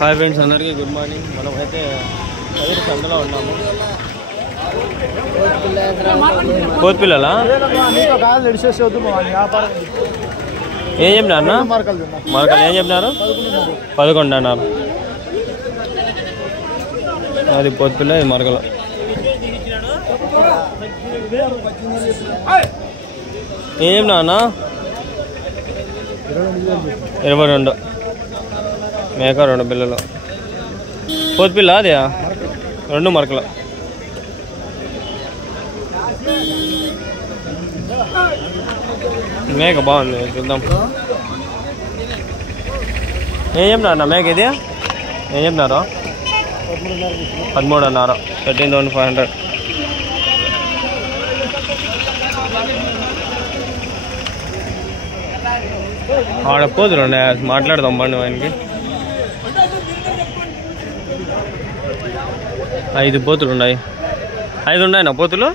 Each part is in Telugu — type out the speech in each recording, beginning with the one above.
హాయ్ ఫ్రెండ్స్, అందరికీ గుడ్ మార్నింగ్. మనమైతే కదిరి సంతలో ఉన్నాము. కోతి పిల్లలా ఏం చెప్పినారు అన్న? మరకలు ఏం చెప్పినారు? 11 అన్నారు. అది పోతి పిల్ల, ఇది మరకలు. ఏం చెప్పినా అన్న? 22 మేక, 2 పిల్లలు. పోతి పిల్ల అది 2 మరకలు. మేక బాగుంది, చూద్దాం. ఏం చెప్పినారు మేక? ఇది ఏం చెప్పినారు? 13 అన్నారు. 13,500. ఆడపోతులు ఉన్నాయి, మాట్లాడదాం బండి ఆయనకి. 5 పోతులు ఉన్నాయి. 5 ఉన్నాయన్నా పోతులు.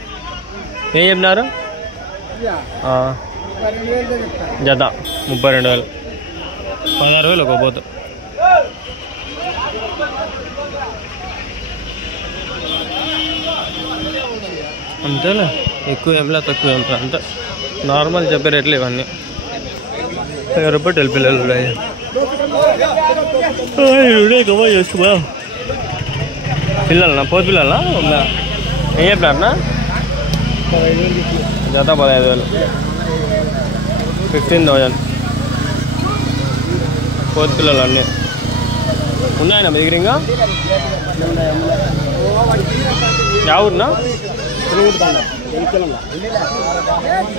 ఏం చెప్పినారు? జత 32,000. 16,000 ఒక పోతు. అంతేలే, ఎక్కువ ఏంలా తక్కువ ఏంలా అంతే. నార్మల్ చెప్పే రేట్లు ఇవన్నీ. 1000 రూపాయలు పిల్లలు ఉన్నాయి. చేసుకో పిల్లలనా? పోతు పిల్లలనా? ఏం చెప్పినారనా? జత 15,000. 15,000 పోతు పిల్లలు అన్నీ ఉన్నాయన్నా మీ దగ్గర? ఇంకా ఊరినా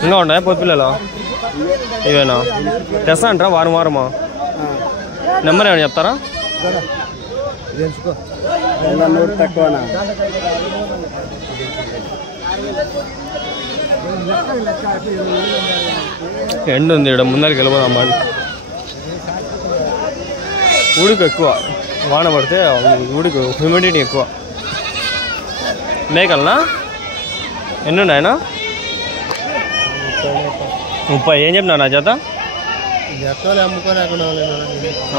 ఇంకా ఉన్నాయా పోతు పిల్లలు? ఇవేనా? తెస్తా అంటారా వారం వారమా? నెంబర్ ఏమైనా చెప్తారా? ఎండ ఉంది ఇక్కడ, ముందరికి వెళ్ళిపోదాం. ఉడికి ఎక్కువ, వాన పడితే ఉడికి హ్యూమిడిటీ ఎక్కువ. మేకలనా? ఎన్ని ఉన్నాయనా? 30. ఏం చెప్పినా నా జత?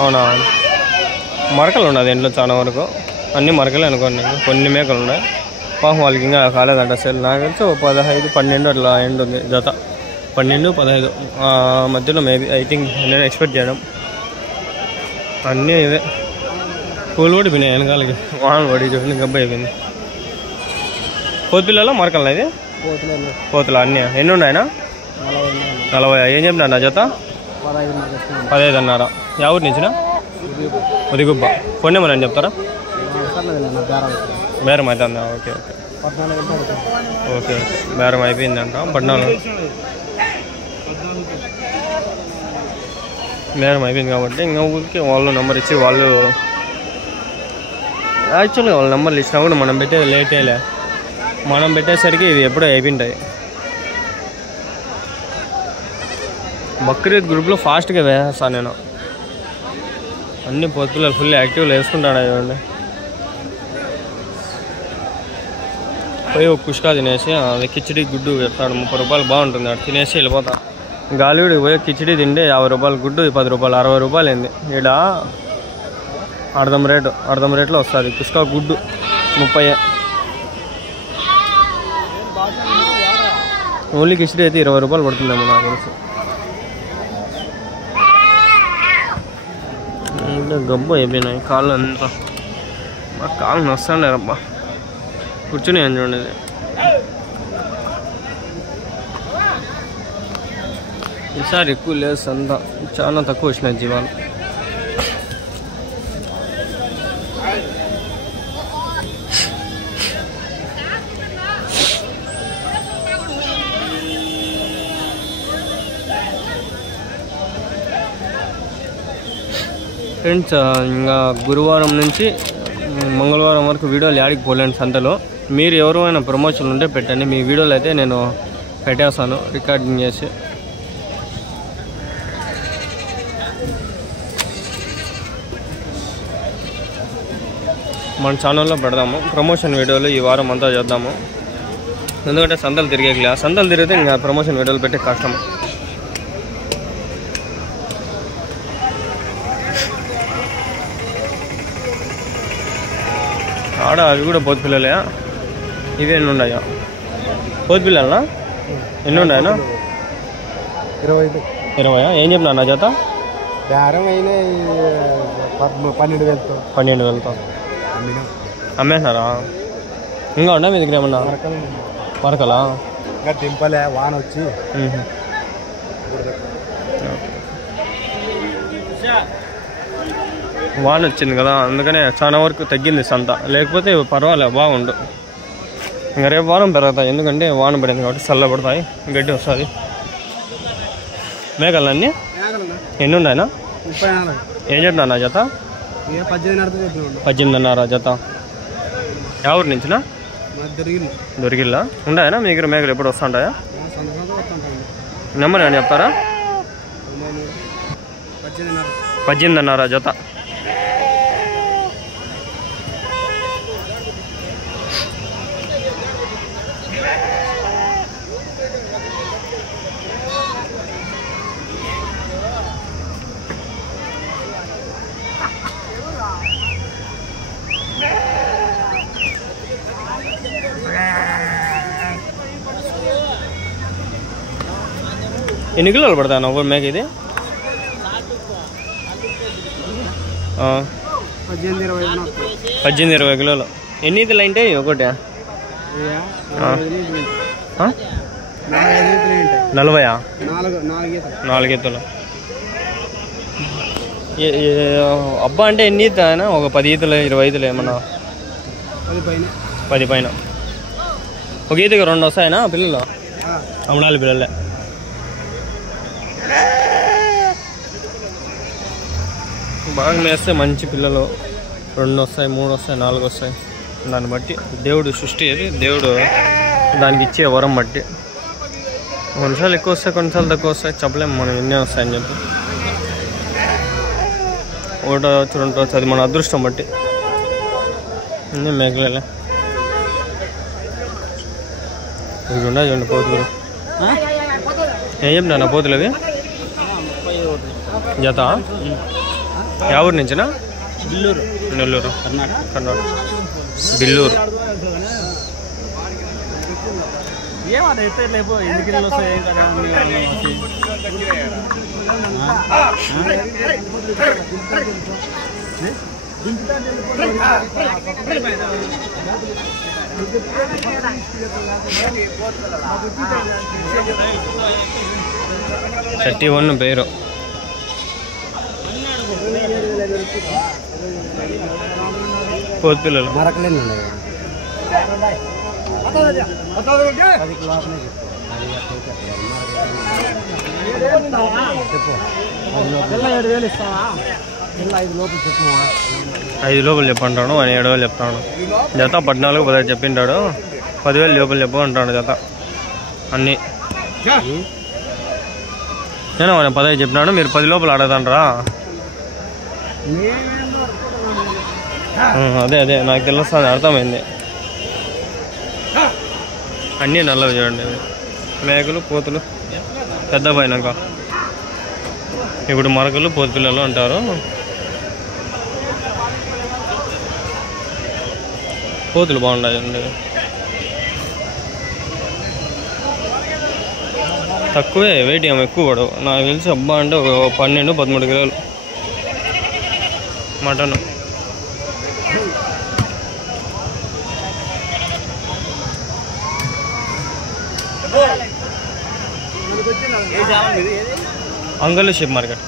అవునా? మరకలు ఉన్నది ఇంట్లో చాలా వరకు. అన్ని మరకలే అనుకోండి. కొన్ని మేకలు ఉన్నాయి. పాపం వాళ్ళకి ఇంకా కాలేదంట సేల్. నాకు తెలిసి 15, 12 అట్లా ఎండ్ ఉంది జత. 12, 15 మధ్యలో మేబీ. ఐ థింక్ నేను ఎక్స్పెక్ట్ చేయడం. అన్నీ ఇవే. పూలు కూడా పోయినాయి వెనకాలకి, వాన పడి చూడండి, గబ్బు అయిపోయింది. పోతు పిల్లలు మరకలు ఇది? పోతులు అన్నీ. ఎన్ని ఉన్నాయనా? 40. ఏం చెప్పినా నా జత? 15 అన్నారా? ఎవరి నుంచినా? ఉదిగుబ్బ. ఫోన్ నెంబర్ అని చెప్తారా? బేరం అవుతుందా? Okay okay okay okay. బేరం అయిపోయిందంట. 14 బేరం అయిపోయింది కాబట్టి ఇంకా ఊరికి వాళ్ళు నెంబర్ ఇచ్చి, వాళ్ళు యాక్చువల్గా వాళ్ళ నెంబర్లు ఇచ్చినా కూడా మనం పెట్టేది లేటేలే. మనం పెట్టేసరికి ఇవి ఎప్పుడో అయిపోయింటాయి. బక్రీద్ గ్రూప్లో ఫాస్ట్గా వేసేస్తాను నేను. అన్ని పోతు పిల్లలు ఫుల్ యాక్టివ్లో వేసుకుంటాడు. చూడండి, పోయి ఒక కుష్కా తినేసి అది కిచిడి గుడ్డు పెడతాడు. 30 రూపాయలు బాగుంటుంది. అటు తినేసి వెళ్ళిపోతా. గాలివుడికి పోయి కిచిడి తింటే 50 రూపాయలు గుడ్డు, 10 రూపాయలు, 60 రూపాయలు అయింది. ఈడ అర్ధం రేట్లో వస్తుంది కుష్కా గుడ్డు. 30. ఓన్లీ కిచిడి అయితే 20 రూపాయలు పడుతుందేమో నాకు తెలుసు. గబ్బు అయిపోయినాయి కాళ్ళు అంతా. మా కాళ్ళు నొస్తాండే రబ్బా. కూర్చుని అని చూడండి. ఈసారి ఎక్కువ లేదు అంతా, చాలా తక్కువ వచ్చినాయి జీవాలు. ఫ్రెండ్స్, ఇంకా గురువారం నుంచి మంగళవారం వరకు వీడియోలు యాడికి పోలేండి సంతలో. మీరు ఎవరైనా ప్రమోషన్ ఉంటే పెట్టండి. మీ వీడియోలు అయితే నేను పెట్టేస్తాను రికార్డింగ్ చేసి. మన ఛానల్లో పెడదాము ప్రమోషన్ వీడియోలు. ఈ వారం అంతా చేద్దాము. ఎందుకంటే సంతలు తిరిగే సంతలు తిరిగితే ఇంకా ప్రమోషన్ వీడియోలు పెట్టే కష్టం. ఆడ అవి కూడా పోతు పిల్లలే. ఇవి ఎన్ని ఉన్నాయా పోతు పిల్లలనా? ఎన్ని ఉన్నాయన్నా? 20. ఏం చెప్పినా జత? 12,000 అమ్మేసినారా? ఇంకా ఉన్నా మీ దగ్గర ఏమన్నా? మరకలా దింపలే వాన వచ్చి వాన వచ్చింది కదా, అందుకనే చాలా వరకు తగ్గింది సంత. లేకపోతే పర్వాలేదు బాగుండు. ఇంకా రేపు వారం పెరుగుతాయి, ఎందుకంటే వాన పడింది కాబట్టి చల్లబడతాయి, గడ్డి వస్తుంది. మేకలన్నీ ఎన్ని ఉన్నాయన్నా? 34. ఏం చెప్తున్నా జత? 18,500 జత. ఎవరి నుంచినా? దొరికిల్లా ఉంటాయనా మీ దగ్గర మేకలు? ఎప్పుడు వస్తుంటాయా? నెంబర్ ఏమైనా చెప్తారా? 18,500 జత. ఎన్ని కిలోలు పడతాను ఒక మేక ఇది? 18-20 కిలోలు. ఎన్ని ఈతలు అయింటాయి ఒకటి? 40? 4 ఈతలు. అబ్బా అంటే ఎన్ని ఈత అయినా? ఒక 10 ఈతలు 20 ఈతలు ఏమన్నా? 10 పైన. ఒక ఈతకి 2 వస్తాయనా పిల్లలు? అమ్మడాలి పిల్లలే. బాగా మేస్తే మంచి పిల్లలు 2 వస్తాయి, 3 వస్తాయి, 4 వస్తాయి. దాన్ని బట్టి దేవుడు సృష్టి, అది దేవుడు దానికి ఇచ్చే వరం బట్టి. కొన్నిసార్లు ఎక్కువ వస్తాయి, కొన్నిసార్లు తక్కువ వస్తాయి, చెప్పలేము మనం ఎన్ని వస్తాయని చెప్పి. ఒకటో వచ్చి 2 వచ్చి, అది మన అదృష్టం బట్టి. అన్నీ మేకలే. ఇవి ఉన్నాయి చూడండి పోతులు. ఏం చెప్పినా పోతులు అవి జత? ఎవరి నుంచినా? నెల్లూరు కర్ణాటక. బిల్లూరు. $31 పేరు. పోతు పిల్లలు ఐదు లోపల చెప్పంటాడు, 7,000 చెప్తాను. జత 14-15 చెప్పింటాడు. 10,000 లోపల చెప్పు అంటాడు జత. అన్నీ నేను 15 చెప్పినాడు, మీరు 10 లోపల అడగదంటారా? అదే నాకు తెలుస్తుంది, అర్థమైంది. అన్నీ నల్లవి చూడండి, మేకలు పోతులు పెద్ద పోయినాక. ఇప్పుడు మరకలు పోతు పిల్లలు అంటారు. పోతులు బాగున్నాయండి, తక్కువే, వెయిట్ ఏమో ఎక్కువ పడవు. నాకు తెలిసి అబ్బా అంటే ఒక 12-13 కిలోలు మటన్. అంగళ్ళు షిప్ మార్కెట్.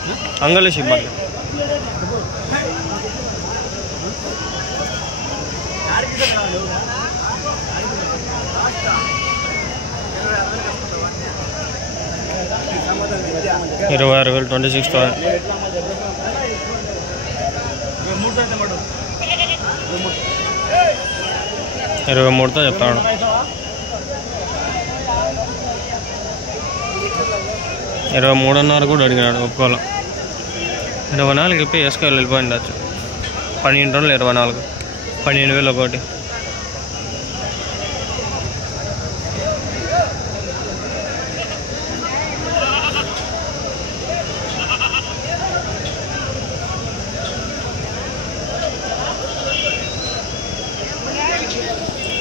26,000 26,000. 23తో చెప్తాను. 23.5 కూడా అడిగినాడు, ఒప్పుకోవాలి. 24 చెప్పి వేసుకొని వెళ్ళిపోయిండచ్చు. 12 రోజులు 24, 12,000 ఒకటి.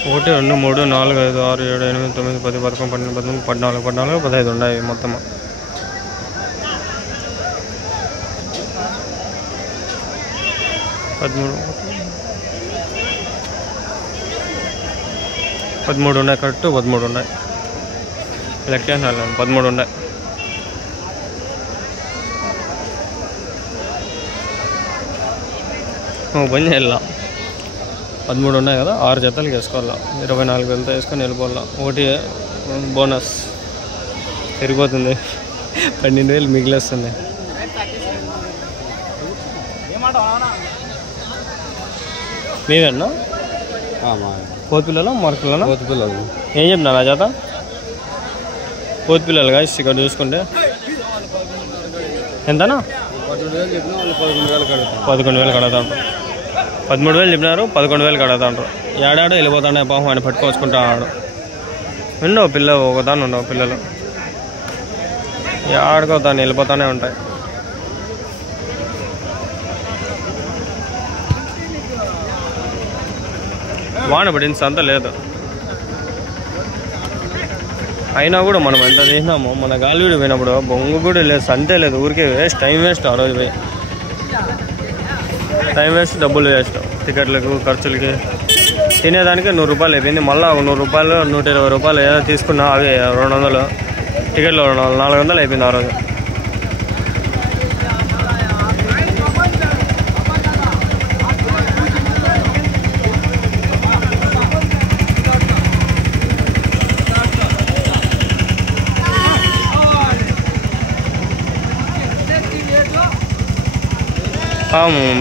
1 2 3 4 5 6 7 8 9 10 11 12 13 14 15 ఉన్నాయి మొత్తం. 13 ఉన్నాయి, కరెక్ట్ 13 ఉన్నాయి. లెక్కేసాను 13 ఉన్నాయి. పని చేయాల 13 ఉన్నాయి కదా, 6 జతలకి వేసుకోవాలా. 24,000తో వేసుకొని వెళ్ళిపోవాలా. ఒకటి బోనస్ పెరిగిపోతుంది, 12,000 మిగిలేస్తుంది. మీవేనా పోతు పిల్లలు మరకలు? పోతు పిల్లలు. ఏం చెప్పినారు ఆ జత? పోతు పిల్లలు కాదు ఇక్కడ చూసుకుంటే ఎంతనా? 11,000 కడతాంటారు. 13,000 చెప్పినారు, 11,000 కడతాంటారు. ఏడాడో వెళ్ళిపోతాడే పాపం ఆయన పట్టుకొచ్చుకుంటాడు. ఉండవు పిల్లలు, ఒకదాన్ని ఉండవు పిల్లలు, ఏడకో దాన్ని వెళ్ళిపోతానే ఉంటాయి. వాన పడింది, సంత లేదు. అయినా కూడా మనం ఎంత చేసినాము. మన గాలివీడు పోయినప్పుడు బొంగు కూడా లేదు, సంతే లేదు, ఊరికే వేస్ట్, టైం వేస్ట్. ఆ రోజు పోయి టైం వేస్ట్, డబ్బులు వేస్ట్, టికెట్లకు ఖర్చులకి. తినేదానికి 100 రూపాయలు అయిపోయింది. మళ్ళీ 100 రూపాయలు 120 రూపాయలు ఏదో తీసుకున్నా, అవి 200 టికెట్లు 400 అయిపోయింది ఆ రోజు.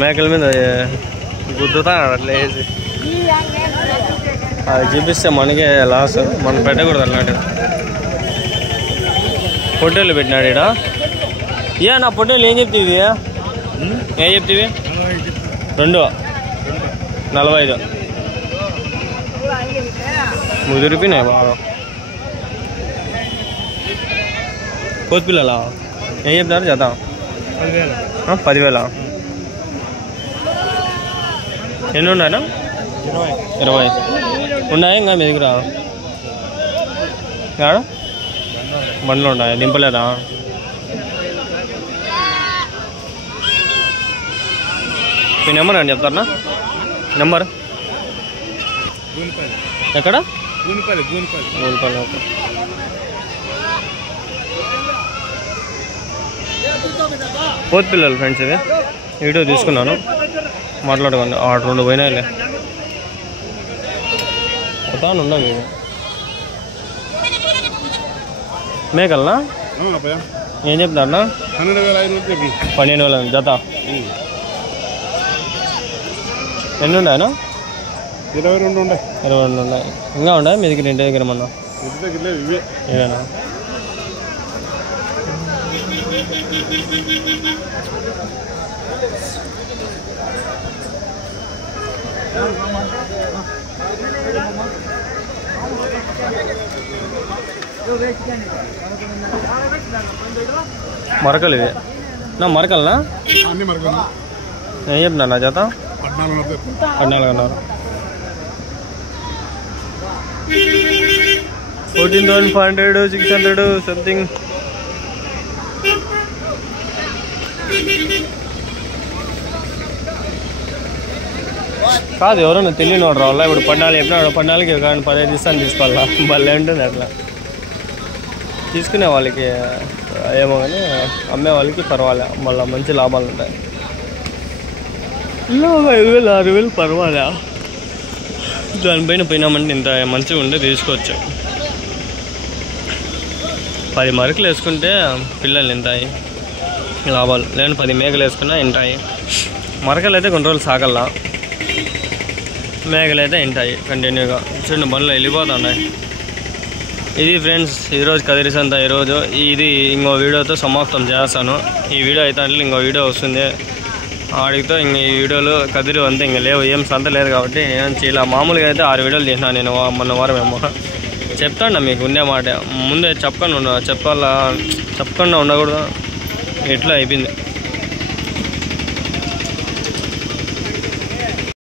మేకల మీద గుద్దుతా అట్లా వేసి అది చూపిస్తే మనకే లాస్, మనం పెట్టకూడదు అట్లాంటివి. పొట్టేళ్ళు పెట్టినాడు ఇక్కడ. నా పొట్టేళ్ళు ఏం చెప్తుంది? ఏం చెప్తివి? 2 45 ముదిరిపోయినాయి బాగా. పోతు పిల్లలా ఏం చెప్తున్నారు జత? 10,000. ఎన్ని ఉన్నాయన్నా? 20 ఉన్నాయా ఇంకా మీ దగ్గర? ఆడ బండ్లు ఉన్నాయా? దింపలేదా? మీ నెంబర్ అని చెప్తారా? నెంబర్ ఎక్కడ? గూనిపల్లి. ఓకే. పోతు పిల్లలు ఫ్రెండ్స్, ఇది వీడియో తీసుకున్నాను, మాట్లాడుకోండి. 2 పోయినాయిలే, ఒకటాను ఉండవు. ఇవి మేకలనా? ఏం చెప్తారన్నా? 12,000 జత. ఎన్ని ఉన్నాయనా? 22 ఉన్నాయి. 22 ఉన్నాయి. ఇంకా ఉన్నాయి మీ దగ్గర? ఇంటి దగ్గర మొన్న ఇవేనా? మరకలు ఇవి నా మరకలనా? ఏం చెప్పినా నా జత? 14,000. 14,500 600 సంథింగ్. కాదు, ఎవరన్నా తెలియనోడు రావాలా. ఇప్పుడు 14 చెప్పినాడు, 14కి కానీ 15 ఇస్తాను తీసుకోవాలా. భలే ఉంటుంది అట్లా. తీసుకునే వాళ్ళకి ఏమో కానీ అమ్మే వాళ్ళకి పర్వాలే, మళ్ళీ మంచి లాభాలు ఉంటాయి. 5,000 6,000 పర్వాలే. దానిపైన పోయినామంటే ఇంత మంచిగా ఉంటే తీసుకోవచ్చు. 10 మరకలు వేసుకుంటే పిల్లలు తింటాయి, లాభాలు. లేని 10 మేకలు వేసుకున్నా తింటాయి. మరకలు అయితే కొన్ని రోజులు సాగల్లా, మేకలు అయితే తింటాయి కంటిన్యూగా. చూడండి బండ్లో వెళ్ళిపోతున్నాయి. ఇది ఫ్రెండ్స్ ఈరోజు కదిరి సంత. ఈరోజు ఇది ఇంకో వీడియోతో సమాప్తం చేస్తాను. ఈ వీడియో అయితే అంటే ఇంకో వీడియో వస్తుంది ఆడితో. ఇంక ఈ వీడియోలు కదిరి అంతా ఇంక లేవు, ఏం సంత లేదు కాబట్టి ఏం చేయాల. మామూలుగా అయితే 6 వీడియోలు చేసినాను నేను మొన్న వారం ఏమో. చెప్తాను మీకు ఉండే మాట, ముందే చెప్పకుండా ఉండకూడదు, ఎట్లా అయిపోయింది.